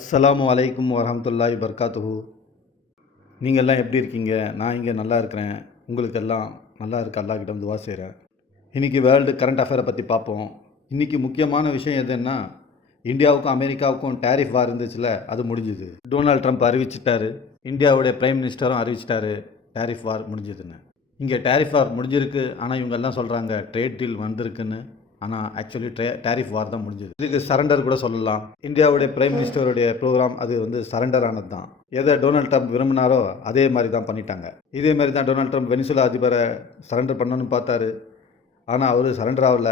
அஸ்லாம் அலைக்கும் வரமத்துல்லாய் வர்காத்துஹு நீங்கள் எல்லாம் எப்படி இருக்கீங்க? நான் இங்கே நல்லா இருக்கிறேன். உங்களுக்கெல்லாம் நல்லா இருக்க அல்லாஹ்கிட்ட துவா செய்கிறேன். இன்றைக்கி வேர்ல்டு கரண்ட் அஃபேரை பற்றி பார்ப்போம். இன்றைக்கி முக்கியமான விஷயம் எதுன்னா இந்தியாவுக்கும் அமெரிக்காவுக்கும் டேரிஃப் வார் இருந்துச்சுல அது முடிஞ்சுது. டொனால்ட் ட்ரம்ப் அறிவிச்சிட்டாரு. இந்தியாவுடைய பிரைம் மினிஸ்டரும் அறிவிச்சிட்டாரு டேரிஃப் வார் முடிஞ்சுதுன்னு. இங்கே டேரிஃப் வார் முடிஞ்சிருக்கு. ஆனால் இவங்கெல்லாம் சொல்கிறாங்க ட்ரேட் டீல் வந்திருக்குன்னு. ஆனால் ஆக்சுவலி ட்ரே டேரிஃப் வார் தான் முடிஞ்சது. இதுக்கு சரண்டர் கூட சொல்லலாம். இந்தியாவுடைய பிரைம் மினிஸ்டருடைய ப்ரோக்ராம் அது வந்து சரண்டர் ஆனது தான் எதை டொனால்ட் ட்ரம்ப் விரும்பினாரோ அதே மாதிரி தான் பண்ணிட்டாங்க. இதே மாதிரி தான் டொனால்ட் ட்ரம்ப் வெனிசுலா அதிபரை சரண்டர் பண்ணணும்னு பார்த்தாரு. ஆனால் அவர் சரண்டர் ஆகல.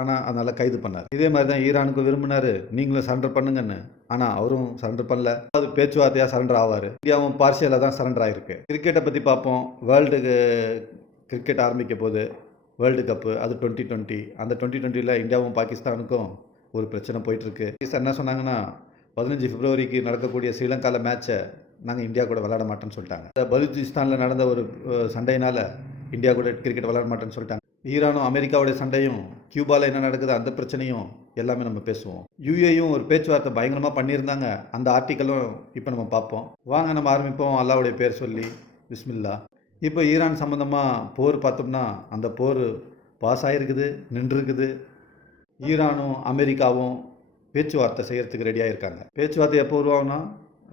ஆனால் அதனால் கைது பண்ணார். இதே மாதிரி தான் ஈரானுக்கு விரும்பினார். நீங்களும் சரண்டர் பண்ணுங்கன்னு. ஆனால் அவரும் சரண்டர் பண்ணல. அது பேச்சுவார்த்தையாக சரண்டர் ஆவார். இந்தியாவும் பார்சியலாக தான் சரண்டர் ஆகிருக்கு கிரிக்கெட்டை பற்றி பார்ப்போம். வேர்ல்டுக்கு கிரிக்கெட் ஆரம்பிக்க போது வேர்ல்டு கப்பு அது டுவெண்ட்டி டுவெண்ட்டி. அந்த டுவெண்ட்டி டுவெண்ட்டியில் இந்தியாவும் பாகிஸ்தானுக்கும் ஒரு பிரச்சனை போயிட்டுருக்கு. பாகிஸ்தான் என்ன சொன்னாங்கன்னா பதினஞ்சு பிப்ரவரிக்கு நடக்கக்கூடிய ஸ்ரீலங்காவில் மேட்ச்சை நாங்கள் இந்தியா கூட விளையாட மாட்டோம்னு சொல்லிட்டாங்க. இந்த பலூச்சிஸ்தானில் நடந்த ஒரு சண்டையினால் இந்தியா கூட கிரிக்கெட் விளையாட மாட்டேன்னு சொல்லிட்டாங்க. ஈரானும் அமெரிக்காவுடைய சண்டையும் கியூபாவில் என்ன நடக்குது அந்த பிரச்சனையும் எல்லாமே நம்ம பேசுவோம். யூஏயும் ஒரு பேச்சுவார்த்தை பயங்கரமாக பண்ணியிருந்தாங்க. அந்த ஆர்டிக்கலும் இப்போ நம்ம பார்ப்போம். வாங்க நம்ம ஆரம்பிப்போம். அல்லாவுடைய பேர் சொல்லி. பிஸ்மில்லா. இப்போ ஈரான் சம்மந்தமாக போர் பார்த்தோம்னா அந்த போர் பாஸ் ஆகிருக்குது நின்றுருக்குது. ஈரானும் அமெரிக்காவும் பேச்சுவார்த்தை செய்கிறதுக்கு ரெடியாக இருக்காங்க பேச்சுவார்த்தை எப்போ உருவாகும்னா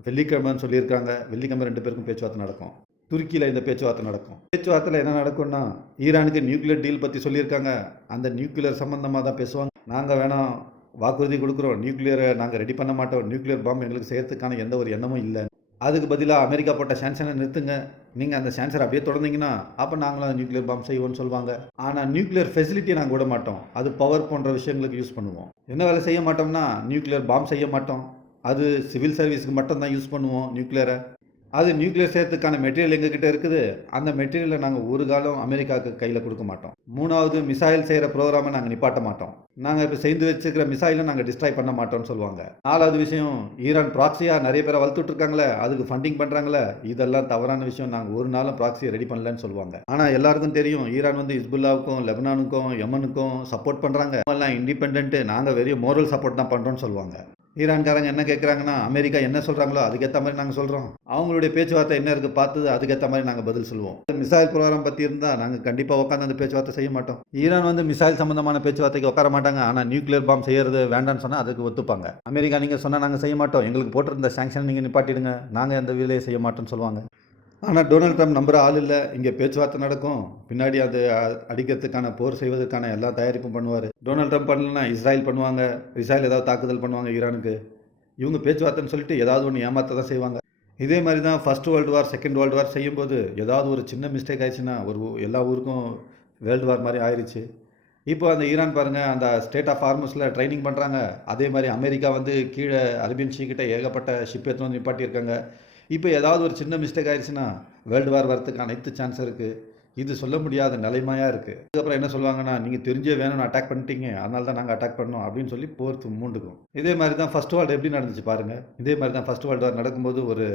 வெள்ளிக்கிழமைன்னு சொல்லியிருக்காங்க. வெள்ளிக்கிழமை ரெண்டு பேருக்கும் பேச்சுவார்த்தை நடக்கும். துருக்கியில் இந்த பேச்சுவார்த்தை நடக்கும். பேச்சுவார்த்தையில் என்ன நடக்கும்னா ஈரானுக்கு நியூக்ளியர் டீல் பற்றி சொல்லியிருக்காங்க. அந்த நியூக்ளியர் சம்மந்தமாக தான் பேசுவாங்க. நாங்கள் வேணாம் வாக்குறுதி கொடுக்குறோம். நியூக்ளியரை நாங்கள் ரெடி பண்ண மாட்டோம். நியூக்ளியர் பாம்பு எங்களுக்கு செய்கிறதுக்கான எந்த ஒரு எண்ணமும் இல்லை. அதுக்கு பதிலாக அமெரிக்கா போட்ட சான்சனை நிறுத்துங்க. நீங்கள் அந்த சான்சரை அப்படியே தொடர்ந்தீங்கன்னா அப்போ நாங்களும் நியூக்ளியர் பம்ப் செய்வோம்னு சொல்லுவாங்க. ஆனால் நியூக்ளியர் ஃபெசிலிட்டியை நாங்கள் விட மாட்டோம். அது பவர் போன்ற விஷயங்களுக்கு யூஸ் பண்ணுவோம். என்ன வேலை செய்ய மாட்டோம்னா நியூக்ளியர் பாம்ப் செய்ய மாட்டோம். அது சிவில் சர்வீஸுக்கு மட்டும்தான் யூஸ் பண்ணுவோம் நியூக்ளியரை அது நியூக்ளியர் செய்யறதுக்கான மெட்டீரியல் எங்ககிட்ட இருக்குது. அந்த மெட்டீரியலை நாங்கள் ஒரு காலம் அமெரிக்காவுக்கு கையில் கொடுக்க மாட்டோம். மூணாவது மிசைல் செய்கிற ப்ரோக்ராமை நாங்கள் நிப்பாட்ட மாட்டோம். நாங்கள் இப்போ செய்து வச்சுக்கிற மிசைலை நாங்கள் டிஸ்ட்ராய் பண்ண மாட்டோம்னு சொல்லுவாங்க. நாலாவது விஷயம் ஈரான் ப்ராக்ஸியாக நிறைய பேரை வளர்த்துட்ருக்காங்களே அதுக்கு ஃபண்டிங் பண்ணுறாங்களே இதெல்லாம் தவறான விஷயம். நாங்கள் ஒரு நாளும் ப்ராக்சியை ரெடி பண்ணலன்னு சொல்லுவாங்க. ஆனால் எல்லாருக்கும் தெரியும் ஈரான் வந்து இஸ்புல்லாவுக்கும் லெபனானுக்கும் யமனுக்கும் சப்போர்ட் பண்ணுறாங்க எல்லாம் இண்டிபெண்ட்டு நாங்கள் வெறும் மோரல் சப்போர்ட் தான் பண்ணுறோம்னு சொல்லுவாங்க. ஈரான்காரங்க என்ன கேட்குறாங்கன்னா அமெரிக்கா என்ன சொல்கிறாங்களோ அதுக்கேற்ற மாதிரி நாங்கள் சொல்கிறோம் அவங்களுடைய பேச்சுவார்த்தை என்ன இருக்குது பார்த்து அதுக்கேற்ற மாதிரி நாங்கள் பதில் சொல்லுவோம். மிசைல் ப்ரோக்ராம் பற்றி இருந்தால் நாங்கள் கண்டிப்பாக உட்காந்து அந்த பேச்சுவார்த்தை செய்ய மாட்டோம். ஈரான் வந்து மிசைல் சம்மந்தமான பேச்சுவார்த்தைக்கு உட்கார மாட்டாங்க. ஆனால் நியூக்ளியர் பாம் செய்யறது வேண்டாம்னு சொன்னால் அதுக்கு ஒத்துப்பாங்க. அமெரிக்கா நீங்கள் சொன்னால் நாங்கள் செய்ய மாட்டோம். எங்களுக்கு போட்டிருந்த சாங்ஷன் நீங்கள் நிப்பாட்டிடுங்க. நாங்கள் எந்த வேலையை செய்ய மாட்டோம்னு சொல்லுவாங்க. ஆனால் டொனால்ட் ட்ரம்ப் நம்புற ஆள் இல்லை. இங்கே பேச்சுவார்த்தை நடக்கும். பின்னாடி அது அடிக்கிறதுக்கான போர் செய்வதற்கான எல்லா தயாரிப்பும் பண்ணுவார். டொனால்ட் ட்ரம்ப் பண்ணலன்னா இஸ்ராயல் பண்ணுவாங்க. இஸ்ராயல் ஏதாவது தாக்குதல் பண்ணுவாங்க ஈரானுக்கு. இவங்க பேச்சுவார்த்தைன்னு சொல்லிட்டு ஏதாவது ஒன்று ஏமாத்த தான் செய்வாங்க. இதே மாதிரி தான் first world war second world war செய்யும்போது ஏதாவது ஒரு சின்ன மிஸ்டேக் ஆயிடுச்சுன்னா ஒரு எல்லா ஊருக்கும் வேர்ல்டு வார் மாதிரி ஆயிடுச்சு இப்போ அந்த ஈரான் பாருங்கள் அந்த ஸ்டேட் ஆஃப் ஹார்மஸில் ட்ரைனிங் பண்ணுறாங்க அதே மாதிரி அமெரிக்கா வந்து கீழே அரேபியன் ஷீக்கிட்ட ஏகப்பட்ட ஷிப் எடுத்து வந்து நிப்பாட்டியிருக்காங்க. இப்போ ஏதாவது ஒரு சின்ன மிஸ்டேக் ஆயிடுச்சுன்னா வேர்ல்டு வார் வரத்துக்கு அனைத்து சான்ஸ் இருக்குது இது சொல்ல முடியாத நிலைமையாக இருக்குது அதுக்கப்புறம் என்ன சொல்லுவாங்கன்னா நீங்கள் தெரிஞ்சே வேணும்னு அட்டாக் பண்ணிட்டீங்க. அதனால தான் நாங்கள் அட்டாக் பண்ணோம். அப்படின்னு சொல்லி போர்த்து மூண்டுக்கும். இதே மாதிரி தான் ஃபர்ஸ்ட் வேர்ல்டு எப்படி நடந்துச்சு பாருங்கள் இதே மாதிரி தான் ஃபர்ஸ்ட் வேர்ல்டு வார் நடக்கும்போது ஒரு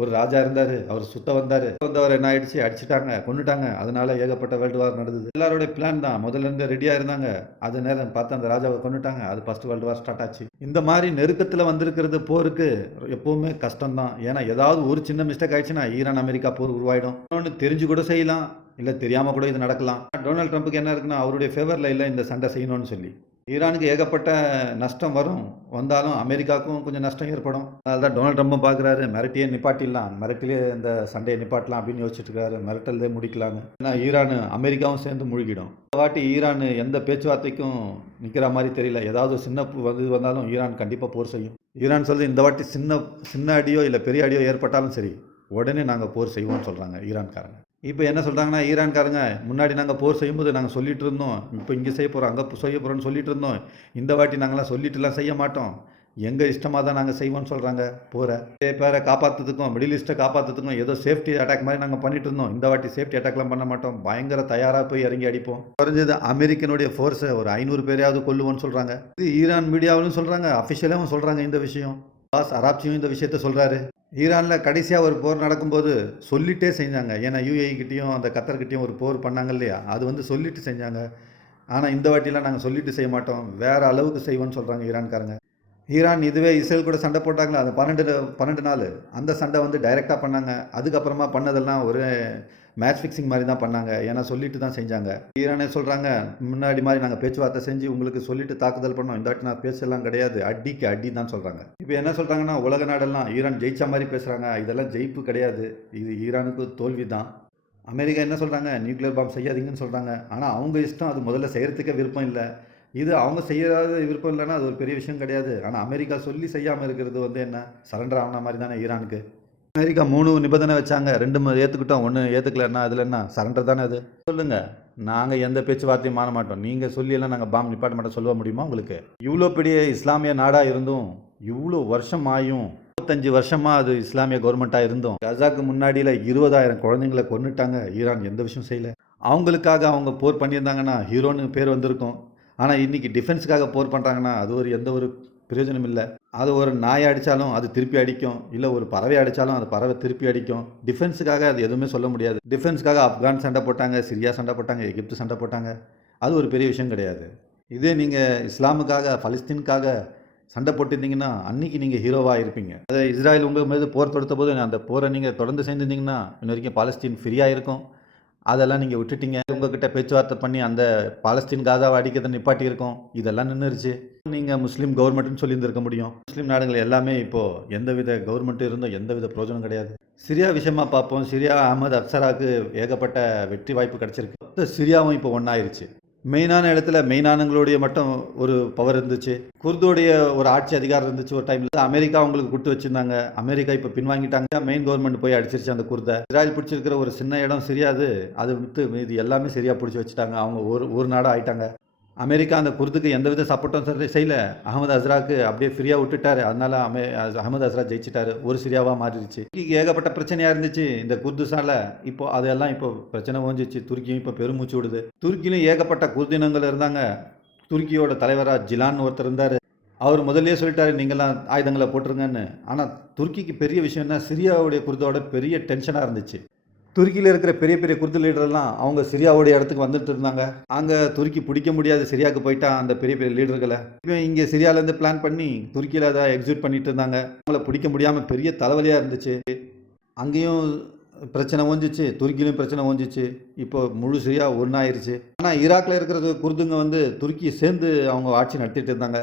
ஒரு ராஜா இருந்தார் அவர் சுத்த வந்தார். வந்தவர் என்ன ஆயிடுச்சு? அடிச்சிட்டாங்க கொண்டுட்டாங்க அதனால ஏகப்பட்ட வேர்ல்டு வார் நடந்தது. எல்லாருடைய பிளான் தான். முதல்ல இருந்து ரெடியாக இருந்தாங்க. அது நேரம் பார்த்து அந்த ராஜாவை கொண்டுட்டாங்க அது ஃபர்ஸ்ட் வேர்ல்டு வார் ஸ்டார்ட் ஆச்சு. இந்த மாதிரி நெருக்கத்தில் வந்திருக்கிறது போருக்கு எப்பவுமே கஷ்டம்தான். ஏன்னா ஏதாவது ஒரு சின்ன மிஸ்டேக் ஆயிடுச்சுன்னா ஈரான் அமெரிக்கா போர் உருவாயிடும். இன்னொன்று தெரிஞ்சு கூட செய்யலாம். இல்லை தெரியாமல் கூட இது நடக்கலாம். டொனால்ட் ட்ரம்ப்புக்கு என்ன இருக்குன்னா அவருடைய ஃபேவரில் இல்லை இந்த சண்டை செய்யணும்னு சொல்லி. ஈரானுக்கு ஏகப்பட்ட நஷ்டம் வரும். வந்தாலும் அமெரிக்காவுக்கும் கொஞ்சம் நஷ்டம் ஏற்படும். அதனால தான் டொனால்ட் ட்ரம்பும் பார்க்குறாரு மிரட்டியே நிப்பாட்டிடலாம். மிரட்டிலே இந்த சண்டையை நிப்பாட்டலாம் அப்படின்னு யோசிச்சுட்டு இருக்காரு. மிரட்டல்தே முடிக்கலான்னு ஏன்னா ஈரான் அமெரிக்காவும் சேர்ந்து முழுகிடும். இந்த வாட்டி ஈரான் எந்த பேச்சுவார்த்தைக்கும் நிற்கிற மாதிரி தெரியல. ஏதாவது சின்ன இது வந்தாலும் ஈரான் கண்டிப்பாக போர் செய்யும். ஈரான் சொல்லுது இந்த வாட்டி சின்ன சின்ன அடியோ இல்லை பெரிய அடியோ ஏற்பட்டாலும் சரி உடனே நாங்கள் போர் செய்வோம்னு சொல்கிறாங்க ஈரான்காரங்க. இப்போ என்ன சொல்கிறாங்கன்னா ஈரான்காரங்க முன்னாடி நாங்கள் போர் செய்யும்போது நாங்கள் சொல்லிட்டு இருந்தோம். இப்போ இங்கே செய்ய போகிறோம் அங்கே செய்ய போகிறோன்னு சொல்லிட்டு இருந்தோம். இந்த வாட்டி நாங்களாம் சொல்லிட்டுலாம் செய்ய மாட்டோம். எங்கள் இஷ்டமாக தான் நாங்கள் செய்வோம்னு சொல்கிறாங்க போகிற பேரை காப்பாற்றுறதுக்கும் மிடில் ஈஸ்ட்டை காப்பாற்றுறதுக்கும் ஏதோ சேஃப்டி அட்டாக் மாதிரி நாங்கள் பண்ணிட்டு இருந்தோம். இந்த வாட்டி சேஃப்டி அட்டாக்லாம் பண்ண மாட்டோம். பயங்கர தயாராக போய் இறங்கி அடிப்போம். குறைஞ்சது அமெரிக்கனுடைய ஃபோர்ஸை ஒரு ஐநூறு பேரையாவது கொல்லுவோம்னு சொல்கிறாங்க இது ஈரான் மீடியாவிலும் சொல்கிறாங்க அஃபிஷியலாகவும் சொல்கிறாங்க இந்த விஷயம். பாஸ் அராப்சியும் இந்த விஷயத்த சொல்கிறாரு ஈரானில் கடைசியாக ஒரு போர் நடக்கும்போது சொல்லிட்டே செஞ்சாங்க. ஏன்னா யூஏஇ கிட்டேயும் அந்த கத்தர்கிட்டையும் ஒரு போர் பண்ணாங்க இல்லையா? அது வந்து சொல்லிட்டு செஞ்சாங்க. ஆனால் இந்த வாட்டிலாம் நாங்கள் சொல்லிட்டு செய்ய மாட்டோம். வேறு அளவுக்கு செய்வோம்னு சொல்கிறாங்க ஈரான்காரங்க. ஈரான் இதுவே இஸ்ரேல் கூட சண்டை போட்டாங்களே? அந்த பன்னெண்டு பன்னெண்டு நாள். அந்த சண்டை வந்து டைரெக்டாக பண்ணாங்க. அதுக்கப்புறமா பண்ணதெல்லாம் ஒரு மேட்ச் ஃபிக்ஸிங் மாதிரி தான் பண்ணாங்க. ஏன்னா சொல்லிட்டு தான் செஞ்சாங்க. ஈரானே சொல்கிறாங்க முன்னாடி மாதிரி நாங்கள் பேச்சுவார்த்தை செஞ்சு உங்களுக்கு சொல்லிட்டு தாக்குதல் பண்ணோம். இந்த வாட்டி நான் பேச்செல்லாம் கிடையாது. அடிக்கு அடி தான் சொல்கிறாங்க இப்போ என்ன சொல்கிறாங்கன்னா உலக நாடெல்லாம் ஈரான் ஜெயிச்ச மாதிரி பேசுகிறாங்க இதெல்லாம் ஜெயிப்பு கிடையாது. இது ஈரானுக்கு தோல்வி தான். அமெரிக்கா என்ன சொல்கிறாங்க நியூக்ளியர் பாம் செய்யாதீங்கன்னு சொல்கிறாங்க ஆனால் அவங்க இஷ்டம் அது முதல்ல செய்கிறதுக்கே விருப்பம் இல்லை. இது அவங்க செய்யாத விருப்பம் இல்லைன்னா அது ஒரு பெரிய விஷயம் கிடையாது. ஆனால் அமெரிக்கா சொல்லி செய்யாமல் இருக்கிறது வந்து என்ன? சரண்டர் ஆன மாதிரி தானே ஈரானுக்கு. அமெரிக்கா மூணு நிபந்தனை வச்சாங்க. ரெண்டு ஏற்றுக்கிட்டோம் ஒன்று ஏற்றுக்கலன்னா அதில் என்ன? சரண்டர் தானே அது? சொல்லுங்கள் நாங்கள் எந்த பேச்சுவார்த்தையும் மாற மாட்டோம். நீங்கள் சொல்லியெல்லாம் நாங்கள் பாம் நிப்பாட்ட மாட்டோம் சொல்ல முடியுமா உங்களுக்கு? இவ்வளோ பெரிய இஸ்லாமிய நாடாக இருந்தும் இவ்வளோ வருஷம் ஆயும் முப்பத்தஞ்சு வருஷமாக அது இஸ்லாமிய கவர்மெண்ட்டாக இருந்தோம் கசாக்கு முன்னாடியில் இருபதாயிரம் குழந்தைங்களை கொன்னுட்டாங்க. ஈரான் எந்த விஷயம் செய்யல? அவங்களுக்காக அவங்க போர் பண்ணியிருந்தாங்கன்னா ஹீரோன்னு பேர் வந்திருக்கும். ஆனால் இன்றைக்கி டிஃபென்ஸுக்காக போர் பண்ணுறாங்கன்னா அது ஒரு எந்த ஒரு பிரயோஜனம் இல்லை. அது ஒரு நாயை அடித்தாலும் அது திருப்பி அடிக்கும். இல்லை ஒரு பறவை அடித்தாலும் அது பறவை திருப்பி அடிக்கும். டிஃபென்ஸுக்காக அது எதுவுமே சொல்ல முடியாது. டிஃபென்ஸுக்காக ஆப்கான் சண்டை போட்டாங்க சிரியா சண்டை போட்டாங்க எகிப்து சண்டை போட்டாங்க. அது ஒரு பெரிய விஷயம் கிடையாது. இதே நீங்கள் இஸ்லாமுக்காக பலஸ்தீனுக்காக சண்டை போட்டிருந்தீங்கன்னா அன்னைக்கு நீங்கள் ஹீரோவாக இருப்பீங்க. அதை இஸ்ராயல் உங்கள் மீது போர் தொடுத்த போது அந்த போரை நீங்கள் தொடர்ந்து சேர்ந்துருந்தீங்கன்னா இன்ன வரைக்கும் பாலஸ்தீன் ஃப்ரீயாக இருக்கும். அதெல்லாம் நீங்கள் விட்டுட்டீங்க. உங்ககிட்ட பேச்சுவார்த்தை பண்ணி அந்த பாலஸ்தீன் காதாவை அடிக்கிறத நிப்பாட்டி இருக்கோம். இதெல்லாம் நின்றுருச்சு. நீங்கள் முஸ்லீம் கவர்மெண்ட்னு சொல்லியிருந்திருக்க முடியும். முஸ்லீம் நாடுகள் எல்லாமே இப்போது எந்தவித கவர்மெண்ட் இருந்தும் எந்தவித பிரயோஜனம் கிடையாது. சிரியா விஷயமா பார்ப்போம். சிரியா அகமது அப்சராக்கு ஏகப்பட்ட வெற்றி வாய்ப்பு கிடச்சிருக்கு. சிரியாவும் இப்போ ஒன்றாயிருச்சு மெயினான இடத்துல மெயினானங்களுடைய மட்டும் ஒரு பவர் இருந்துச்சு. குர்தோடைய ஒரு ஆட்சி அதிகாரம் இருந்துச்சு ஒரு டைமில் அமெரிக்கா அவங்களுக்கு கொடுத்து வச்சிருந்தாங்க. அமெரிக்கா இப்போ பின்வாங்கிட்டாங்க. மெயின் கவர்மெண்ட் போய் அடிச்சிருச்சு அந்த குர்தை. இஸ்ராயல் பிடிச்சிருக்கிற ஒரு சின்ன இடம் சிரியாது. அது விட்டு மீதி எல்லாமே சரியா பிடிச்சி வச்சுட்டாங்க. அவங்க ஒரு ஒரு நாடாக ஆயிட்டாங்க. அமெரிக்கா அந்த குர்துக்கு எந்தவித சப்போர்ட்டும் செய்யலை செய்யல. அகமது அஸ்ராக்கு அப்படியே ஃப்ரீயாக விட்டுட்டாரு. அதனால அமே அகமது அஸ்ரா ஜெயிச்சிட்டாரு. ஒரு சிரியாவாக மாறிடுச்சு. துருக்கிக்கு ஏகப்பட்ட பிரச்சனையாக இருந்துச்சு. இந்த குர்துசால இப்போ அதெல்லாம் இப்போ பிரச்சனை ஓஞ்சிச்சு. துருக்கியும் இப்போ பெருமூச்சு விடுது. துருக்கியிலும் ஏகப்பட்ட குர்தினங்கள் இருந்தாங்க. துருக்கியோட தலைவராக ஜிலான் ஒருத்தர் இருந்தார். அவர் முதல்லயே சொல்லிட்டாரு நீங்களாம் ஆயுதங்களை போட்டுருங்கன்னு. ஆனால் துருக்கிக்கு பெரிய விஷயம்னா சிரியாவுடைய குர்தோட பெரிய டென்ஷனாக இருந்துச்சு. துருக்கியில் இருக்கிற பெரிய பெரிய குர்து லீடர்லாம் அவங்க சிரியாவோடைய இடத்துக்கு வந்துட்டு இருந்தாங்க. அங்கே துருக்கி பிடிக்க முடியாது சிரியாவுக்கு போயிட்டா அந்த பெரிய பெரிய லீடர்களை. இவன் இங்கே சிரியாவிலேருந்து பிளான் பண்ணி துருக்கியில் அதை எக்ஸிக்யூட் பண்ணிட்டு இருந்தாங்க. அவங்கள பிடிக்க முடியாமல் பெரிய தலைவலியாக இருந்துச்சு. அங்கேயும் பிரச்சனை ஓஞ்சிச்சு துருக்கியிலும் பிரச்சனை ஓஞ்சிச்சு. இப்போ முழு சிரியா ஒன்றாயிருச்சு ஆனால் ஈராக்கில் இருக்கிற குர்துங்க வந்து துருக்கி சேர்ந்து அவங்க ஆட்சி நடத்திட்டு இருந்தாங்க.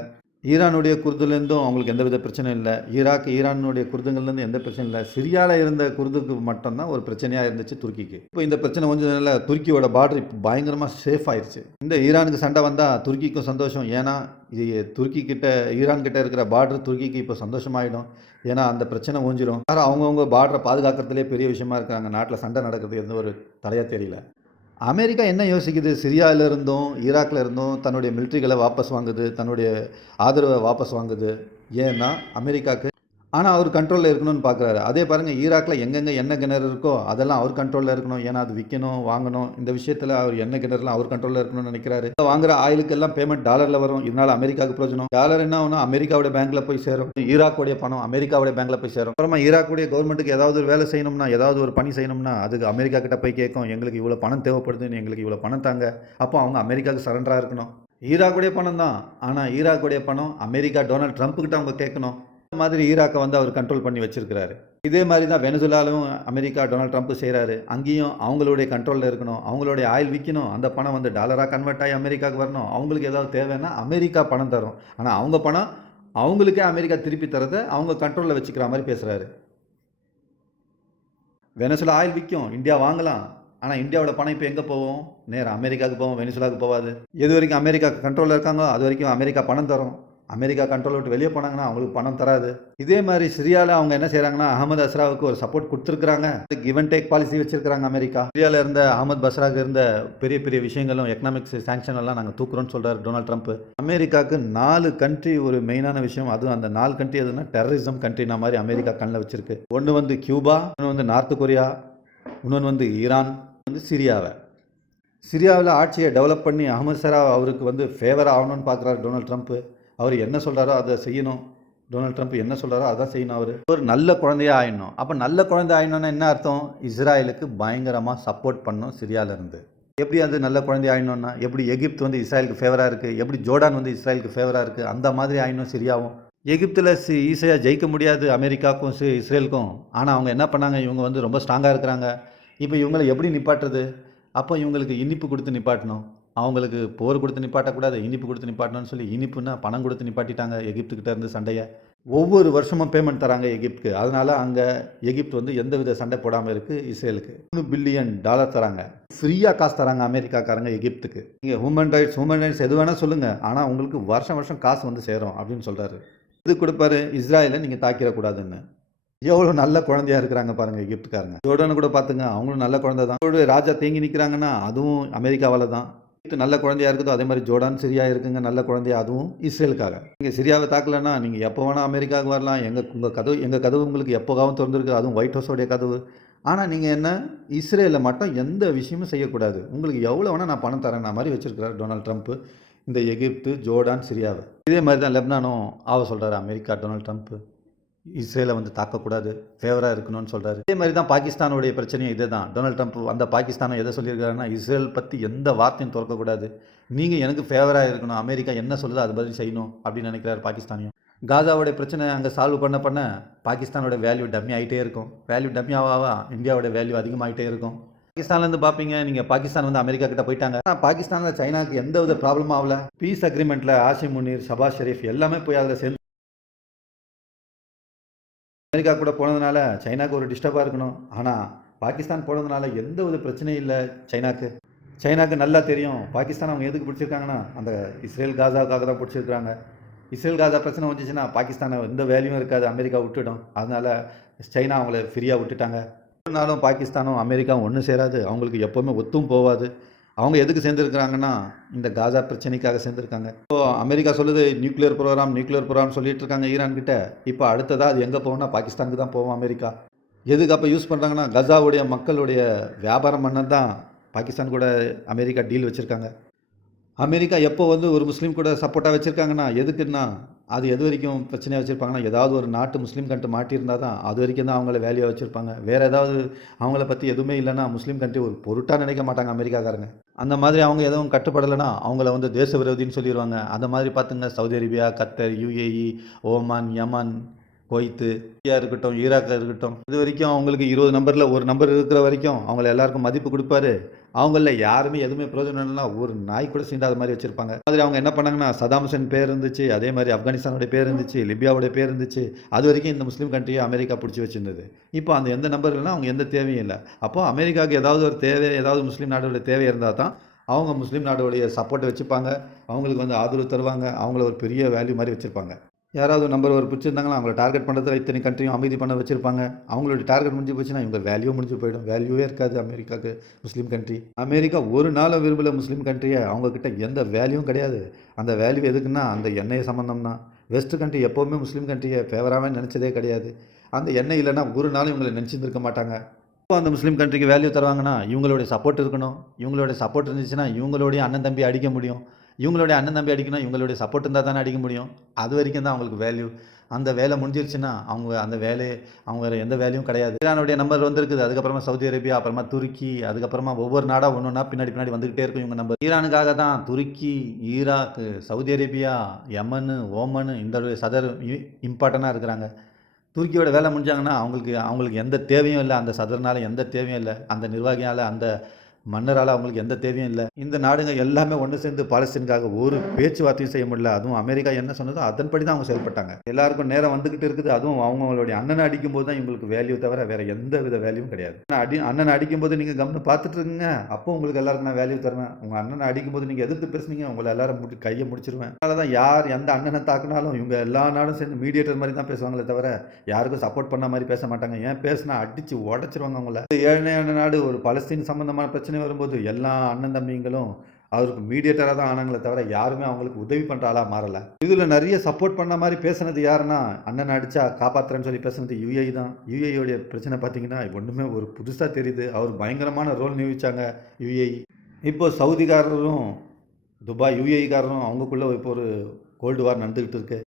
ஈரானுடைய குர்துலேருந்தும் அவங்களுக்கு எந்தவித பிரச்சனையும் இல்லை. ஈராக் ஈரானுடைய குர்துங்கள்லேருந்து எந்த பிரச்சனையும் இல்லை. சிரியாவில் இருந்த குர்துக்கு மட்டும்தான் ஒரு பிரச்சனையாக இருந்துச்சு துருக்கிக்கு. இப்போ இந்த பிரச்சனை கொஞ்சம் துருக்கியோட பார்டர் இப்போ பயங்கரமாக சேஃப் ஆயிடுச்சு இந்த ஈரானுக்கு சண்டை வந்தால் துருக்கிக்கும் சந்தோஷம். ஏன்னா இது துருக்கி கிட்ட ஈரான் கிட்ட இருக்கிற பார்டர் துருக்கிக்கு இப்போ சந்தோஷமாயிடும். ஏன்னா அந்த பிரச்சனை ஓஞ்சிரும் யாரும் அவங்கவுங்க பார்டரை பாதுகாக்கிறதுலே பெரிய விஷயமா இருக்காங்க நாட்டில் சண்டை நடக்கிறது எந்த ஒரு தலையாக தெரியல. அமெரிக்கா என்ன யோசிக்குது? சிரியாவில் இருந்தும் ஈராக்கில் இருந்தும் தன்னுடைய மிலிட்ரிகளை வாபஸ் வாங்குது தன்னுடைய ஆதரவை வாபஸ் வாங்குது. ஏன்னா அமெரிக்காவுக்கு ஆனால் அவர் கண்ட்ரோலில் இருக்கணும்னு பார்க்குறாரு அதே பாருங்கள் ஈராக்கில் எங்கெங்கே எண்ணெய் கிணறு இருக்கோ அதெல்லாம் அவர் கண்ட்ரோலில் இருக்கணும். ஏன்னா அது விற்கணும் வாங்கணும். இந்த விஷயத்தில் அவர் எண்ணெய் கிணறுலாம் அவர் கண்ட்ரோலில் இருக்கணும்னு நினைக்கிறாரு. வாங்குற ஆயிலுக்கெல்லாம் பேமெண்ட் டாலரில் வரும். இதனால் அமெரிக்காவுக்கு பிரயோஜனம். டாலர் என்ன ஆகும் அமெரிக்காவோட பேங்க்கில் போய் சேரும். ஈராக்குடைய பணம் அமெரிக்காவோட பேங்க்கில் போய் சேரும். அப்புறமா ஈராக்குடைய கவர்மெண்ட்டுக்கு ஏதாவது ஒரு வேலை செய்யணும்னா ஏதாவது ஒரு பணி செய்யணும்னா அதுக்கு அமெரிக்கா கிட்ட போய் கேட்கும். எங்களுக்கு இவ்வளோ பணம் தேவைப்படுதுன்னு எங்களுக்கு இவ்வளோ பணம் தாங்க. அப்போ அவங்க அமெரிக்காவுக்கு சரண்டராக இருக்கணும். ஈராக்குடைய பணம் தான். ஆனால் ஈராக்குடைய பணம் அமெரிக்கா டொனால்ட் ட்ரம்ப்புக்கிட்ட அவங்க கேட்கணும். மாதிரி ஈராக்கை வந்து அவர் கண்ட்ரோல் பண்ணி வச்சிருக்கிறாரு. இதே மாதிரி தான் வெனசுலாலும் அமெரிக்கா டொனால்ட் ட்ரம்ப் செய்கிறாரு அங்கேயும் அவங்களுடைய கண்ட்ரோலில் இருக்கணும் அவங்களுடைய ஆயில் விற்கணும் அந்த பணம் வந்து டாலராக கன்வெர்ட் ஆகி அமெரிக்காவுக்கு வரணும். அவங்களுக்கு ஏதாவது தேவைன்னா அமெரிக்கா பணம் தரும். ஆனால் அவங்க பணம் அவங்களுக்கே அமெரிக்கா திருப்பி தரதை அவங்க கண்ட்ரோலில் வச்சுக்கிற மாதிரி பேசுகிறாரு வெனசுலா ஆயில் விற்கும் இந்தியா வாங்கலாம். ஆனால் இந்தியாவோட பணம் இப்போ எங்கே போவோம் நேராக அமெரிக்காவுக்கு போவோம் வெனிசுலாவுக்கு போகாது எது வரைக்கும் அமெரிக்கா கண்ட்ரோலில் இருக்காங்களோ அது வரைக்கும் அமெரிக்கா பணம் தரும். அமெரிக்கா கண்ட்ரோல் விட்டு வெளியே போனாங்கன்னா அவங்களுக்கு பணம் தராது. இதே மாதிரி சிரியாவில் அவங்க என்ன செய்கிறாங்கன்னா அகமது அஸ்ராவுக்கு ஒரு சப்போர்ட் கொடுத்துருக்காங்க கிவ் அண்ட் டேக் பாலிசி வச்சிருக்காங்க அமெரிக்கா. சிரியாவில் இருந்த அகமது பஸ்ராவுக்கு இருந்த பெரிய பெரிய விஷயங்களும் எக்கனாமிக்ஸ் சாங்ஷன் எல்லாம் நாங்கள் தூக்குறோம்னு சொல்கிறார் டொனால்ட் ட்ரம்ப். அமெரிக்காவுக்கு நாலு கண்ட்ரி ஒரு மெயினான விஷயம் அதுவும் அந்த நாலு கண்ட்ரி எதுனா டெரரிசம் கண்ட்ரினா மாதிரி அமெரிக்கா கண்ணில் வச்சிருக்கு. ஒன்று வந்து கியூபா இன்னொன்று வந்து நார்த் கொரியா இன்னொன்று வந்து ஈரான் வந்து சிரியாவை. சிரியாவில் ஆட்சியை டெவலப் பண்ணி அகமது சரா அவருக்கு வந்து ஃபேவர் ஆகணும்னு பார்க்குறாரு டொனால்ட் ட்ரம்ப். அவர் என்ன சொல்கிறாரோ அதை செய்யணும். டொனால்ட் ட்ரம்ப் என்ன சொல்கிறாரோ அதான் செய்யணும் அவர். ஒரு நல்ல குழந்தையா ஆயிடணும். அப்போ நல்ல குழந்தை ஆயிடணும்னா என்ன அர்த்தம்? இஸ்ராயலுக்கு பயங்கரமாக சப்போர்ட் பண்ணும் சிரியாவிலேருந்து இருந்து. எப்படி அது நல்ல குழந்தை ஆயிடணும்னா? எப்படி எகிப்து வந்து இஸ்ராயலுக்கு ஃபேவராக இருக்குது எப்படி ஜோர்டான் வந்து இஸ்ராயலுக்கு ஃபேவராக இருக்குது அந்த மாதிரி ஆயிடணும் சிரியாவும். எகிப்தில் சி ஈஸியாக ஜெயிக்க முடியாது அமெரிக்காவுக்கும் சி இஸ்ரேலுக்கும். ஆனால் அவங்க என்ன பண்ணாங்க? இவங்க வந்து ரொம்ப ஸ்ட்ராங்காக இருக்கிறாங்க. இப்போ இவங்களை எப்படி நிப்பாட்டுறது? அப்போ இவங்களுக்கு இனிப்பு கொடுத்து நிப்பாட்டணும். அவங்களுக்கு போர் கொடுத்து நிப்பாட்டக்கூடாது இனிப்பு கொடுத்து நிப்பாட்டணும்னு சொல்லி இனிப்புன்னா பணம் கொடுத்து நிப்பாட்டிட்டாங்க எகிப்துக்கிட்ட இருந்து சண்டையை. ஒவ்வொரு வருஷமும் பேமெண்ட் தராங்க எகிப்துக்கு. அதனால் அங்கே எகிப்து வந்து எந்தவித சண்டை போடாமல் இருக்குது இஸ்ரேலுக்கு. மூணு பில்லியன் டாலர் தராங்க. ஃப்ரீயாக காசு தராங்க அமெரிக்காக்காரங்க எகிப்துக்கு. நீங்கள் ஹூமன் ரைட்ஸ் ஹூமன் ரைட்ஸ் எது வேணால் சொல்லுங்கள் ஆனால் உங்களுக்கு வருஷம் வருஷம் காசு வந்து சேரும் அப்படின்னு சொல்கிறாரு இது கொடுப்பாரு இஸ்ராயலை நீங்கள் தாக்கிடக்கூடாதுன்னு. எவ்வளோ நல்ல குழந்தையா இருக்கிறாங்க பாருங்க எகிப்துக்காரங்க. ஜோர்டானை கூட பார்த்துங்க அவங்களும் நல்ல குழந்தை தான் ராஜா தேங்கி நிற்கிறாங்கன்னா அதுவும் அமெரிக்காவால் தான் நல்ல குழந்தையா இருக்குதோ அதே மாதிரி ஜோர்டான் சிரியா இருக்குங்க நல்ல குழந்தையா அதுவும் இஸ்ரேலுக்காக. நீங்கள் சிரியாவை தாக்கலன்னா நீங்கள் எப்போ வேணால் அமெரிக்காவுக்கு வரலாம். எங்கள் உங்கள் கதவு எங்கள் கதவு உங்களுக்கு எப்போகாவும் திறந்துருக்கு அதுவும் ஒயிட் ஹவுஸோடைய கதவு. ஆனால் நீங்கள் என்ன இஸ்ரேலில் மட்டும் எந்த விஷயமும் செய்யக்கூடாது. உங்களுக்கு எவ்வளோ வேணால் நான் பணம் தரேன் நான் மாதிரி வச்சுருக்கிறார் டொனால்ட் ட்ரம்ப்பு இந்த எகிப்து ஜோர்டான் சிரியாவை. இதே மாதிரி தான் லெப்னானும் ஆவ சொல்கிறார் அமெரிக்கா டொனால்ட் ட்ரம்ப்பு இஸ்ரேலை வந்து தாக்கக்கூடாது ஃபேவராக இருக்கணும்னு சொல்கிறாரு இதே மாதிரி தான் பாகிஸ்தானுடைய பிரச்சனையும் இதே தான். டொனால்ட் ட்ரம்ப் அந்த பாகிஸ்தானை எதை சொல்லியிருக்காருன்னா இஸ்ரேல் பற்றி எந்த வார்த்தையும் திறக்கக்கூடாது. நீங்கள் எனக்கு ஃபேவராக இருக்கணும் அமெரிக்கா என்ன சொல்லுதோ அது பதில் செய்யணும் அப்படின்னு நினைக்கிறார் பாகிஸ்தானியும். காசாவோடைய பிரச்சனை அங்கே சால்வ் பண்ண பண்ண பாகிஸ்தானோட வேல்யூ டம்மி ஆகிட்டே இருக்கும். வேல்யூ டம்மி ஆவாவா இந்தியாவோட வேல்யூ அதிகமாகிட்டே இருக்கும். பாகிஸ்தான்லேருந்து பார்ப்பீங்க நீங்கள் பாகிஸ்தான் வந்து அமெரிக்கா கிட்ட போயிட்டாங்க. ஆனால் பாகிஸ்தானில் சைனாக்கு எந்த வித ப்ராப்ளமும் ஆகல. பீஸ் அக்ரிமெண்ட்டில் ஆசிம் முனீர் ஷபாஸ் ஷெரீஃப் எல்லாமே போய் அதில் சேர்ந்து அமெரிக்கா கூட போனதுனால சைனாவுக்கு ஒரு டிஸ்டர்பாக இருக்கணும். ஆனால் பாகிஸ்தான் போனதுனால எந்த ஒரு பிரச்சனையும் இல்லை சைனாக்கு. சைனாக்கு நல்லா தெரியும். பாகிஸ்தான் அவங்க எதுக்கு பிடிச்சிருக்காங்கன்னா அந்த இஸ்ரேல் காசாவுக்காக தான் பிடிச்சிருக்காங்க இஸ்ரேல் காசா பிரச்சனை வந்துச்சுன்னா பாகிஸ்தானை எந்த வேல்யூவும் இருக்காது. அமெரிக்கா விட்டுடும். அதனால சைனா அவங்கள ஃப்ரீயாக விட்டுட்டாங்க. ஒரு நாளும் பாகிஸ்தானும் அமெரிக்காவும் ஒன்றும் சேராது. அவங்களுக்கு எப்போவுமே ஒத்தும் போகாது அவங்க எதுக்கு சேர்ந்துருக்குறாங்கன்னா இந்த காசா பிரச்சனைக்காக சேர்ந்துருக்காங்க. இப்போ அமெரிக்கா சொல்லுது நியூக்ளியர் ப்ரோக்ராம் நியூக்ளியர் ப்ரோக்ராம் சொல்லிட்டு இருக்காங்க ஈரான் கிட்ட இப்போ அடுத்ததாக அது எங்கே போகும்னா பாகிஸ்தானுக்கு தான் போவோம் அமெரிக்கா. எதுக்கு அப்போ யூஸ் பண்ணுறாங்கன்னா கசாவுடைய மக்களுடைய வியாபாரம் பண்ண தான் பாகிஸ்தான் கூட அமெரிக்கா டீல் வச்சுருக்காங்க. அமெரிக்கா எப்போ வந்து ஒரு முஸ்லீம் கூட சப்போர்ட்டாக வச்சுருக்காங்கன்னா எதுக்குன்னா அது எது வரைக்கும் பிரச்சனையாக வச்சுருப்பாங்கன்னா ஏதாவது ஒரு நாட்டு முஸ்லீம் கண்ட்ரி மாட்டியிருந்தால் தான் அது வரைக்கும் தான் அவங்கள வேலையாக வச்சுருப்பாங்க. வேறு ஏதாவது அவங்கள பற்றி எதுவுமே இல்லைன்னா முஸ்லீம் கண்ட்ரி ஒரு பொருட்டாக நினைக்க மாட்டாங்க அமெரிக்காக்காரங்க. அந்த மாதிரி அவங்க எதுவும் கட்டுப்படலைன்னா அவங்கள வந்து தேச விரோதின்னு சொல்லிடுவாங்க அந்த மாதிரி பார்த்துங்க Saudi Arabia Qatar UAE Oman Yemen. Kuwait India இருக்கட்டும் ஈராக்காக இருக்கட்டும் இது வரைக்கும் அவங்களுக்கு இருபது நம்பரில் ஒரு நம்பர் இருக்கிற வரைக்கும் அவங்கள எல்லாருக்கும் மதிப்பு கொடுப்பாரு. அவங்கள யாருமே எதுவுமே பிரயோஜனம் இல்லைன்னா ஒரு நாய் கூட சீண்டாத மாதிரி வச்சுருப்பாங்க. மாதிரி அவங்க என்ன பண்ணாங்கன்னா சதாம் ஹுசேன் பேர் இருந்துச்சு அதே மாதிரி ஆப்கானிஸ்தானோட பேர் இருந்துச்சு லிபியாவோட பேர் இருந்துச்சு. அது வரைக்கும் இந்த முஸ்லீம் கண்ட்ரியை அமெரிக்கா பிடிச்சி வச்சிருந்தது. இப்போ அந்த எந்த நம்பர் இல்லைன்னா அவங்க எந்த தேவையும் இல்லை. அப்போது அமெரிக்காவுக்கு ஏதாவது ஒரு தேவை ஏதாவது முஸ்லீம் நாடோட தேவை இருந்தால் தான் அவங்க முஸ்லீம் நாடோடைய சப்போர்ட்டை வச்சுப்பாங்க. அவங்களுக்கு வந்து ஆதரவு தருவாங்க. அவங்கள ஒரு பெரிய வேல்யூ மாதிரி வச்சுருப்பாங்க. யாராவது நம்பர் ஒரு பிடிச்சிருந்தாங்கன்னா அவங்கள டார்கெட் பண்ணுறதுல இத்தனை கண்ட்ரியும் அமைதி பண்ண வச்சுருப்பாங்க. அவங்களோட டார்கெட் முடிஞ்சு போச்சுன்னா இவங்க வேல்யூ முடிஞ்சு போயிடும். வேல்யூவே இருக்காது அமெரிக்காவுக்கு முஸ்லீம் கண்ட்ரி அமெரிக்கா ஒரு நாளை விரும்பல முஸ்லீம் கண்ட்ரியை அவங்கக்கிட்ட எந்த வேல்யூவும் கிடையாது. அந்த வேல்யூ எதுக்குன்னா அந்த எண்ணெய் சம்மந்தம் தான் வெஸ்ட் கண்ட்ரி எப்போவுமே முஸ்லீம் கண்ட்ரியை ஃபேவராகவே நினச்சதே கிடையாது. அந்த எண்ணெய் இல்லைன்னா ஒரு நாளும் இவங்களை நினச்சிருந்துருக்க மாட்டாங்க. இப்போ அந்த முஸ்லீம் கண்ட்ரிக்கு வேல்யூ தருவாங்கன்னா இவங்களுடைய சப்போர்ட் இருக்கணும். இவங்களுடைய சப்போர்ட் இருந்துச்சுன்னா இவங்களுடைய அண்ணன் தம்பி அடிக்க முடியும். இவங்களுடைய அண்ணன் தம்பி அடிக்கணும் இவங்களுடைய சப்போர்ட் இருந்தால் தானே அடிக்க முடியும். அது வரைக்கும் தான் அவங்களுக்கு வேல்யூ அந்த வேலை முடிஞ்சிருச்சுன்னா அவங்க அந்த வேலையை அவங்க வேறு எந்த வேலையும் கிடையாது. ஈரானுடைய நம்பர் வந்திருக்குது. அதுக்கப்புறமா சவுதி அரேபியா அப்புறமா துருக்கி அதுக்கப்புறமா ஒவ்வொரு நாடாக ஒன்று ஒன்றா பின்னாடி பின்னாடி வந்துக்கிட்டே இருக்கும் இவங்க நம்பர் ஈரானுக்காக தான் Turkey Iraq Saudi Arabia Yemen Oman இந்த சதர் இம்பார்ட்டண்ட்டாக இருக்கிறாங்க. துருக்கியோட வேலை முடிஞ்சாங்கன்னா அவங்களுக்கு அவங்களுக்கு எந்த தேவையும் இல்லை. அந்த சதர்னால் எந்த தேவையும் இல்லை. அந்த நிர்வாகியால் அந்த மன்னரால் அவங்களுக்கு எந்த தேவையும் இல்லை. இந்த நாடுங்க எல்லாமே ஒன்று சேர்ந்து பாலஸ்தீனுக்காக ஒரு பேச்சுவார்த்தையும் செய்ய முடியல. அதுவும் அமெரிக்கா என்ன சொன்னதோ அதன்படி தான் அவங்க செயல்பட்டாங்க. எல்லாருக்கும் நேரம் வந்துக்கிட்டு இருக்குது. அதுவும் அவங்களுடைய அண்ணனை அடிக்கும் போது தான் இவங்களுக்கு வேல்யூ தவிர வேற எந்த வித வேல்யூவும் கிடையாது. ஆனா அடி அண்ணனை அடிக்கும்போது நீங்கள் கவனம் பார்த்துட்டு இருக்குங்க அப்போ உங்களுக்கு எல்லாருக்கும் நான் வேல்யூ தருவேன். உங்கள் அண்ணனை அடிக்கும் போது நீங்கள் எதிர்த்து பேசுனீங்க. உங்களை எல்லாரும் முடி கையை முடிச்சிருவேன். அதனால தான் யார் எந்த அண்ணனை தாக்குனாலும் இவங்க எல்லா நாடும் சேர்ந்து மீடியேட்டர் மாதிரி தான் பேசுவாங்களே தவிர யாருக்கும் சப்போர்ட் பண்ண மாதிரி பேச மாட்டாங்க. ஏன் பேசினா அடிச்சு உடச்சிருவாங்க அவங்கள. ஏழையான நாடு ஒரு பலஸ்தீன் சம்பந்தமான பிரச்சனை வரும்போது எல்லா அண்ணன் தம்பிங்களும் அவருக்கு மீடியேட்டராக தான் ஆனாங்களே தவிர யாருமே அவங்களுக்கு உதவி பண்ணுற ஆளாக மாறலை. இதில் நிறைய சப்போர்ட் பண்ண மாதிரி பேசுனது யாருன்னா அண்ணன் அடித்தா காப்பாற்றுறேன்னு சொல்லி பேசுனது யூஏ தான். யூஏயோடைய பிரச்சனை பார்த்தீங்கன்னா ஒன்றுமே ஒரு புதுசாக தெரியுது. அவர் பயங்கரமான ரோல் நியமிச்சாங்க யுஏஇ இப்போ சவுதிக்காரரும் துபாய் யூஏஇக்காரரும் அவங்களுக்குள்ளே இப்போ ஒரு கோல்டு வார் நடந்துக்கிட்டு இருக்கு.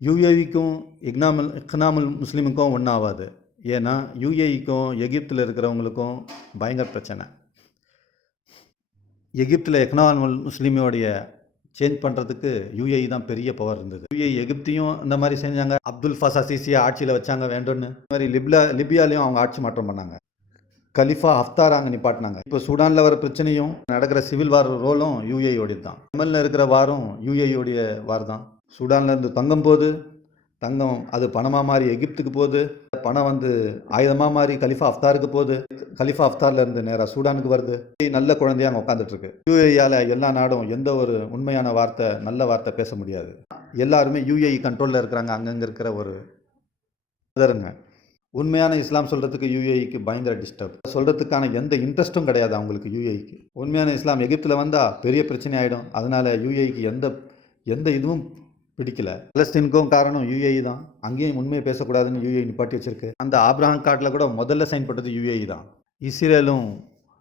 யூஏவிக்கும் இக்னாமல் இக்னாமல் முஸ்லீமுக்கும் ஒன்றும் ஆகாது ஏன்னா யுஏஇக்கும் எகிப்தில் இருக்கிறவங்களுக்கும் பயங்கர பிரச்சனை. எகிப்தில் எக்கனாமல் முஸ்லீமோடைய சேஞ்ச் பண்ணுறதுக்கு யுஏஇ தான் பெரிய பவர் இருந்தது. யுஏஇ எகிப்தியும் இந்த மாதிரி செஞ்சாங்க. அப்துல் ஃபசா சிசியை ஆட்சியில் வச்சாங்க வேண்டும்னு. இந்த மாதிரி லிப்லா லிபியாலையும் அவங்க ஆட்சி மாற்றம் பண்ணாங்க. கலிஃபா ஹஃப்தார் அங்கே நிப்பாட்டினாங்க. இப்போ சூடானில் வர பிரச்சனையும் நடக்கிற சிவில் வார் ரோலும் யூஏயோடைய தான் எமனில் இருக்கிற வாரும் யூஏயோடைய வார் தான் சூடானில் இருந்து தங்கும் போது தங்கம் அது பணமாக மாறி எகிப்துக்கு போகுது. பணம் வந்து ஆயுதமாக மாறி கலிஃபா அஃப்தாருக்கு போகுது. கலிஃபா அஃப்தாரில் இருந்து நேராக சூடானுக்கு வருது. நல்ல குழந்தையாக அங்கே உட்காந்துட்டு எல்லா நாடும் எந்த ஒரு உண்மையான வார்த்தை நல்ல வார்த்தை பேச முடியாது. எல்லாருமே யூஏஇ கண்ட்ரோலில் இருக்கிறாங்க. அங்கங்கே இருக்கிற ஒரு இதருங்க உண்மையான இஸ்லாம் சொல்கிறதுக்கு யூஏஇக்கு பயங்கர டிஸ்டர்ப் சொல்கிறதுக்கான எந்த இன்ட்ரெஸ்ட்டும் கிடையாது அவங்களுக்கு யூஏஇக்கு. உண்மையான இஸ்லாம் எகிப்தில் வந்தால் பெரிய பிரச்சனை ஆகிடும் அதனால் யூஏஇக்கு எந்த எந்த இதுவும் பிடிக்கல. பலஸ்தீனுக்கும் காரணம் யூஏஇ தான். அங்கேயும் உண்மையை பேசக்கூடாதுன்னு யூஏஇ நிப்பாட்டி வச்சிருக்கு. அந்த ஆப்ரஹாம் கார்டில் கூட முதல்ல சைன் பண்ணது யூஏஇ தான். இஸ்ரேலும்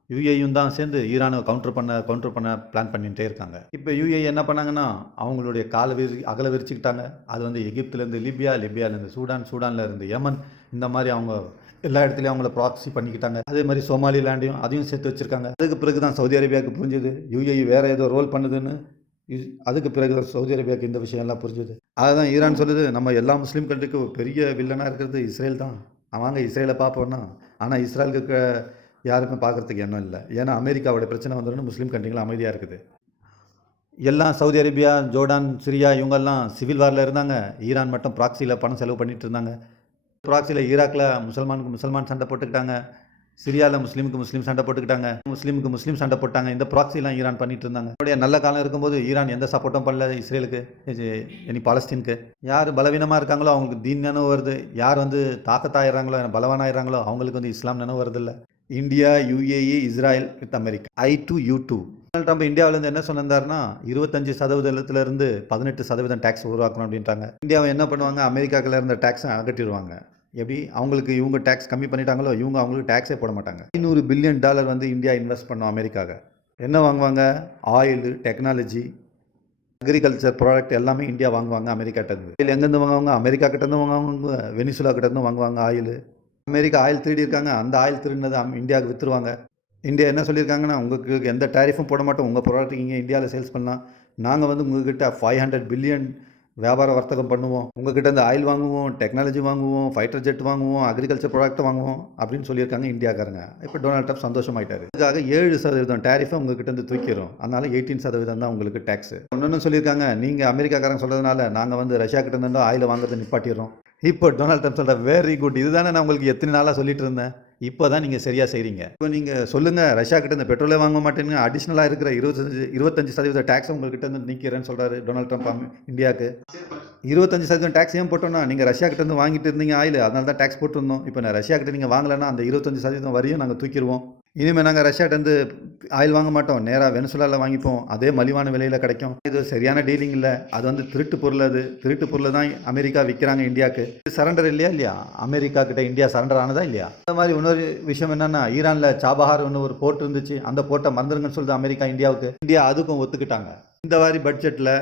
யூஏயும் தான் சேர்ந்து ஈரானை கவுண்டர் பண்ண கவுண்டர் பண்ண பிளான் பண்ணிகிட்டே இருக்காங்க. இப்போ யூஏ என்ன பண்ணாங்கன்னா அவங்களுடைய காலை விரி அகல விரிச்சுக்கிட்டாங்க. அது வந்து எகிப்துலேருந்து லிபியா லிபியாலேருந்து சூடான் சூடானில் இருந்து யமன். இந்த மாதிரி அவங்க எல்லா இடத்துலையும் அவங்கள ப்ராக்சி பண்ணிக்கிட்டாங்க. அதே மாதிரி சோமாலிலாண்டையும் அதையும் சேர்த்து வச்சுருக்காங்க. அதுக்கு பிறகு தான் சவுதி அரேபியாவுக்கு புரிஞ்சுது யூஏஇ வேறு ஏதோ ரோல் பண்ணுதுன்னு அதுக்கு பிறகு தான் சவுதி அரேபியாவுக்கு இந்த விஷயம்லாம் புரிஞ்சுது. அதுதான் ஈரான் சொல்லுது நம்ம எல்லா முஸ்லீம் கண்ட்ரிக்கு பெரிய வில்லனாக இருக்கிறது இஸ்ரேல் தான். வாங்க இஸ்ரேலை பார்ப்போன்னா ஆனால் இஸ்ரேலுக்கு யாருமே பார்க்குறதுக்கு எண்ணம் இல்லை. ஏன்னா அமெரிக்காவோட பிரச்சனை வந்துடும் முஸ்லீம் கண்ட்ரிகள் அமைதியாக இருக்குது. எல்லாம் சவுதி அரேபியா ஜோர்டான் சிரியா இவங்கெல்லாம் சிவில் வாரில் இருந்தாங்க. ஈரான் மட்டும் ப்ராக்சியில் பணம் செலவு பண்ணிட்டு இருந்தாங்க. ப்ராக்சியில் ஈராக்கில் முசல்மானுக்கு முசல்மான் சண்டை போட்டுக்கிட்டாங்க. சிரியாவில் முஸ்லீமுக்கு முஸ்லீம் சண்டை போட்டுக்கிட்டாங்க. முஸ்லீமுக்கு முஸ்லீம் சண்டை போட்டாங்க. இந்த ப்ராக்சிலாம் ஈரான் பண்ணிட்டு இருந்தாங்க. அவருடைய நல்ல காலம் இருக்கும்போது ஈரான் எந்த சப்போர்ட்டும் பண்ணல இஸ்ரேலுக்கு இது இனி பாலஸ்தீனுக்கு. யார் பலவீனமாக இருக்காங்களோ அவங்களுக்கு தீன் நினைவு வருது. யார் வந்து தாக்கத்தாயிடுறாங்களோ பலவானாயிடுறாங்களோ அவங்களுக்கு வந்து இஸ்லாம் நினைவு வருதில்ல. India UAE Israel with America. I do you do Donald Trump இந்தியாவிலேருந்து என்ன சொன்னாருன்னா இருபத்தஞ்சு சதவீதத்துல இருந்து பதினெட்டு சதவீதம் டேக்ஸ் உருவாக்கணும் அப்படின்ட்டாங்க இந்தியாவை என்ன பண்ணுவாங்க? அமெரிக்காக்கில் இருந்த டேக்ஸை அகற்றிடுவாங்க. எப்படி அவங்களுக்கு இவங்க டேக்ஸ் கம்மி பண்ணிட்டாங்களோ இவங்க அவங்களுக்கு டேக்ஸே போட மாட்டாங்க. ஐநூறு பில்லியன் டாலர் வந்து இந்தியா இன்வெஸ்ட் பண்ணோம் அமெரிக்காக என்ன வாங்குவாங்க? ஆயில் டெக்னாலஜி அக்ரிகல்ச்சர் ப்ராடக்ட் எல்லாமே இந்தியா வாங்குவாங்க அமெரிக்கா கிட்டேருந்து ஆயில் எங்கேருந்து வாங்குவாங்க? அமெரிக்கா கிட்டேருந்து வாங்குவாங்க. வெனிசுலா கிட்டேருந்து வாங்குவாங்க ஆயில் அமெரிக்கா ஆயில் திருடி இருக்காங்க. அந்த ஆயில் திருடினது இந்தியாவுக்கு விற்றுருவாங்க இந்தியா என்ன சொல்லியிருக்காங்கன்னா உங்களுக்கு எந்த டேரிஃபும் போட மாட்டோம். உங்கள் ப்ராடக்ட் இங்கே இந்தியாவில் சேல்ஸ் பண்ணலாம். நாங்கள் வந்து உங்ககிட்ட ஃபைவ் ஹண்ட்ரட் பில்லியன் வியாபார வர்த்தகம் பண்ணுவோம். உங்ககிட்ட இந்த ஆயில் வாங்குவோம் டெக்னாலஜி வாங்குவோம் ஃபைட்டர் ஜெட் வாங்குவோம் அக்ரிகல்ச்சர் ப்ராடக்ட் வாங்குவோம் அப்படின்னு சொல்லியிருக்காங்க இந்தியாக்காரங்க. இப்போ டொனால்ட் ட்ரம்ப் சந்தோஷமாயிட்டாரு. அதுக்காக ஏழு சதவீதம் டேரிஃபை உங்ககிட்ட இருந்து தூக்கிடும் அதனால எயிட்டீன் சதவீதம் தான் உங்களுக்கு டேக்ஸ் இன்னொன்று சொல்லியிருக்காங்க நீங்கள் அமெரிக்காக்காரங்க சொல்கிறதுனால நாங்கள் வந்து ரஷ்யா கிட்ட இருந்து ஆயில் வாங்குறதை நிப்பாட்டிடுறோம். இப்போ டொனால்ட் ட்ரம்ப் சொல்கிற வெரி குட் இதுதானே நான் உங்களுக்கு எத்தனை நாளாக சொல்லிட்டு இருந்தேன்? இப்போ தான் நீங்கள் சரியாக செய்கிறீங்க இப்போ நீங்கள் சொல்லுங்கள் ரஷ்யா கிட்ட இந்த பெட்ரோலே வாங்க மாட்டேங்க அடிஷ்னலாக இருக்கிற இருபத்தஞ்சு இருபத்தஞ்சு சதவீத டேக்ஸ் உங்கள்கிட்ட இருந்து நீக்கிறேன்னு சொல்கிறாரு டொனால்ட் ட்ரம்ப் அமெ- இந்தியாவுக்கு. இருபத்தஞ்சு சதவீதம் டேக்ஸ் ஏன் போட்டோம்னா நீங்கள் ரஷ்யா கிட்ட இருந்து வாங்கிட்டு இருந்தீங்க ஆயில் அதனால தான் டேக்ஸ் போட்டிருந்தோம். இப்போ நான் ரஷ்யா கிட்ட நீங்கள் வாங்கலைன்னா அந்த இருபத்தஞ்சு சதவீதம் வரையும் நாங்கள் தூக்கிடுவோம். இனிமேல் நாங்கள் ரஷ்யாட்டேருந்து ஆயில் வாங்க மாட்டோம். நேராக வெனசுலாவில் வாங்கிப்போம். அதே மலிவான விலையில் கிடைக்கும். இது சரியான டீலிங் இல்லை. அது வந்து திருட்டு பொருள் அது. திருட்டு பொருளை தான் அமெரிக்கா விற்கிறாங்க இந்தியாவுக்கு சரண்டர் இல்லையா இல்லையா? அமெரிக்கா கிட்ட இந்தியா சரண்டர் ஆனதா இல்லையா? இந்த மாதிரி இன்னொரு விஷயம் என்னன்னா ஈரானில் சாபஹார் ஒன்று ஒரு போர்ட் இருந்துச்சு. அந்த போர்ட்டை மறந்துருங்கன்னு சொல்லுது அமெரிக்கா இந்தியாவுக்கு. இந்தியா அதுக்கும் ஒத்துக்கிட்டாங்க. இந்த மாதிரி பட்ஜெட்டில்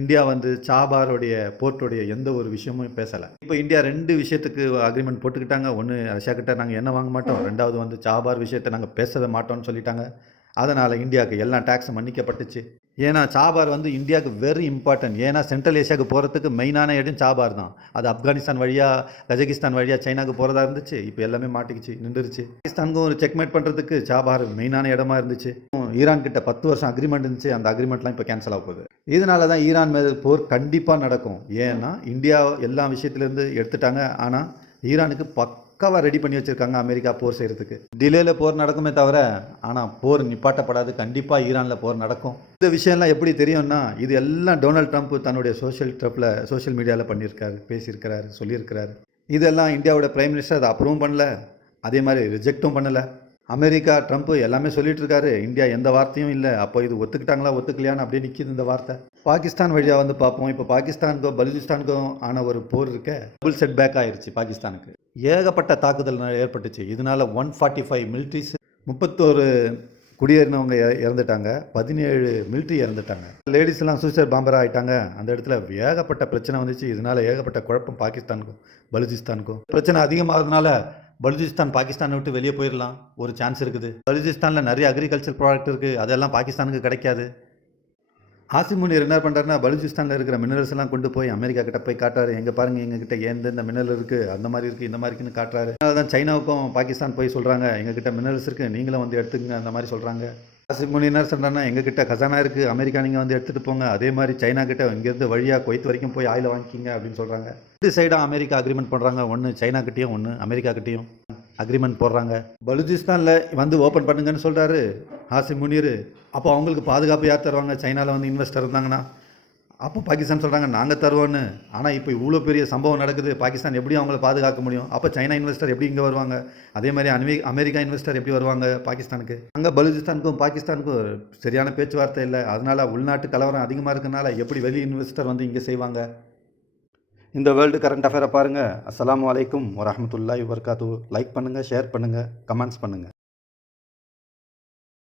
இந்தியா வந்து சாபாருடைய போர்ட்டுடைய எந்த ஒரு விஷயமும் பேசலை. இப்போ இந்தியா ரெண்டு விஷயத்துக்கு அக்ரிமெண்ட் போட்டுக்கிட்டாங்க. ஒன்று ரஷ்யா கிட்ட நாங்கள் என்ன வாங்க மாட்டோம். ரெண்டாவது வந்து சாபார் விஷயத்தை நாங்கள் பேசவே மாட்டோம்னு சொல்லிட்டாங்க. அதனால் இந்தியாவுக்கு எல்லா டேக்ஸும் மன்னிக்கப்பட்டுச்சு. ஏன்னா சாபார் வந்து இந்தியாவுக்கு வெரி இம்பார்ட்டன்ட் ஏன்னா சென்ட்ரல் ஏஷியாவுக்கு போகிறதுக்கு மெயினான இடம் சாபார் தான். அது ஆப்கானிஸ்தான் வழியாக கஜகிஸ்தான் வழியாக சைனாவுக்கு போகிறதா இருந்துச்சு. இப்போ எல்லாமே மாட்டிக்கிச்சு நின்றுருச்சு. பாகிஸ்தானுக்கும் ஒரு செக்மேட் பண்ணுறதுக்கு சாபார் மெயினான இடமா இருந்துச்சு. ஈரான் கிட்ட பத்து வருஷம் அக்ரிமெண்ட் இருந்துச்சு. அந்த அக்ரிமெண்ட்லாம் இப்போ கேன்சல் ஆக போகுது. இதனால தான் ஈரான் மேல் போர் கண்டிப்பாக நடக்கும். ஏன்னா இந்தியா எல்லா விஷயத்துலேருந்து எடுத்துட்டாங்க. ஆனால் ஈரானுக்கு பக் பக்காவாக ரெடி பண்ணி வச்சுருக்காங்க அமெரிக்கா போர் செய்கிறதுக்கு டிலேயில் போர் நடக்குமே தவிர ஆனால் போர் நிப்பாட்டப்படாது. கண்டிப்பாக ஈரானில் போர் நடக்கும். இந்த விஷயம்லாம் எப்படி தெரியும்னா இது எல்லாம் டொனால்ட் ட்ரம்ப் தன்னுடைய சோஷியல் ட்ரப்பில் சோஷியல் மீடியாவில் பண்ணியிருக்காரு பேசியிருக்கிறாரு சொல்லியிருக்கிறாரு. இதெல்லாம் இந்தியாவோட பிரைம் மினிஸ்டர் அதை அப்ரூவும் பண்ணல. அதே மாதிரி ரிஜெக்ட்டும் பண்ணலை. அமெரிக்கா ட்ரம்ப் எல்லாமே சொல்லிட்டு இருக்காரு. இந்தியா எந்த வார்த்தையும் இல்லை. அப்போ இது ஒத்துக்கிட்டாங்களா ஒத்துக்கலையான்னு அப்படியே நிற்கிது இந்த வார்த்தை. பாகிஸ்தான் வழியாக வந்து பார்ப்போம். இப்போ பாகிஸ்தானுக்கும் பலுச்சிஸ்தானுக்கும் ஆன ஒரு போர் இருக்க டபுள் செட் பேக் ஆயிருச்சு பாகிஸ்தானுக்கு. ஏகப்பட்ட தாக்குதல் ஏற்பட்டுச்சு. இதனால ஒன் ஃபார்ட்டி ஃபைவ் மிலிட்ரிஸ் முப்பத்தோரு குடியேறினவங்க இறந்துட்டாங்க. பதினேழு மிலிட்ரி இறந்துட்டாங்க. லேடிஸ்லாம் சூசைட் பாம்பர் ஆகிட்டாங்க அந்த இடத்துல ஏகப்பட்ட பிரச்சனை வந்துச்சு. இதனால ஏகப்பட்ட குழப்பம் பாகிஸ்தானுக்கும் பலுச்சிஸ்தானுக்கும் பிரச்சனை அதிகமாகிறதுனால பலுச்சிஸ்தான் பாகிஸ்தானை விட்டு வெளியே போயிடலாம் ஒரு சான்ஸ் இருக்குது. பலுச்சிஸ்தானில் நிறைய அக்ரிகல்ச்சர் ப்ராடக்ட் இருக்குது அதெல்லாம் பாகிஸ்தானுக்கு கிடைக்காது. ஆசிம் என்ன பண்ணுறாருன்னா பலூச்சிஸ்தானில் இருக்கிற மினரல்ஸ் எல்லாம் கொண்டு போய் அமெரிக்கா கிட்ட போய் காட்டுறாரு. எங்கே பாருங்க எங்ககிட்ட எந்தெந்த மினரல் இருக்குது அந்த மாதிரி இருக்குது இந்த மாதிரி இருக்குன்னு காட்டுறாரு. அதனால தான் சைனாவுக்கும் பாகிஸ்தான் போய் சொல்கிறாங்க எங்ககிட்ட மினரல்ஸ் இருக்குது நீங்களும் வந்து எடுத்துக்கங்க அந்த மாதிரி சொல்கிறாங்க ஆசிமுனி என்ன சொல்கிறாருன்னா எங்ககிட்ட கசானா இருக்குது அமெரிக்கா நீங்கள் வந்து எடுத்துகிட்டு போங்க அதே மாதிரி சைனா கிட்ட இங்கேருந்து வழியாக கொய்த்து வரைக்கும் போய் ஆயில் வாங்கிக்கிங்க அப்படின்னு சொல்கிறாங்க ரெண்டு சைடாக அமெரிக்கா அக்ரிமெண்ட் பண்ணுறாங்க ஒன்று சைனா கிட்டேயும் ஒன்று அமெரிக்கா கிட்டேயும். அக்ரிமெண்ட் போடுறாங்க. பலுச்சிஸ்தானில் வந்து ஓப்பன் பண்ணுங்கன்னு சொல்கிறாரு ஆசி முனீர் அப்போ அவங்களுக்கு பாதுகாப்பு யார் தருவாங்க? சைனாவில் வந்து இன்வெஸ்டர் இருந்தாங்கன்னா. அப்போ பாகிஸ்தான் சொல்கிறாங்க நாங்கள் தருவோன்னு ஆனால் இப்போ இவ்வளோ பெரிய சம்பவம் நடக்குது. பாகிஸ்தான் எப்படி அவங்கள பாதுகாக்க முடியும். அப்போ சைனா இன்வெஸ்டர் எப்படி இங்கே வருவாங்க? அதே மாதிரி அமெரி அமெரிக்கா இன்வெஸ்டர் எப்படி வருவாங்க பாகிஸ்தானுக்கு? அங்கே பலுச்சிஸ்தானுக்கும் பாகிஸ்தானுக்கும் சரியான பேச்சுவார்த்தை இல்லை. அதனால் உள்நாட்டு கலவரம் அதிகமாக இருக்கனால எப்படி வெளி இன்வெஸ்டர் வந்து இங்கே செய்வாங்க? இந்த வேர்ல்டு கரண்ட் அஃபேரை பாருங்கள் அஸ்ஸலாமு அலைக்கும் வரமத்துல்லா வர்காத்து லைக் பண்ணுங்கள் ஷேர் பண்ணுங்கள் கமெண்ட்ஸ் பண்ணுங்கள்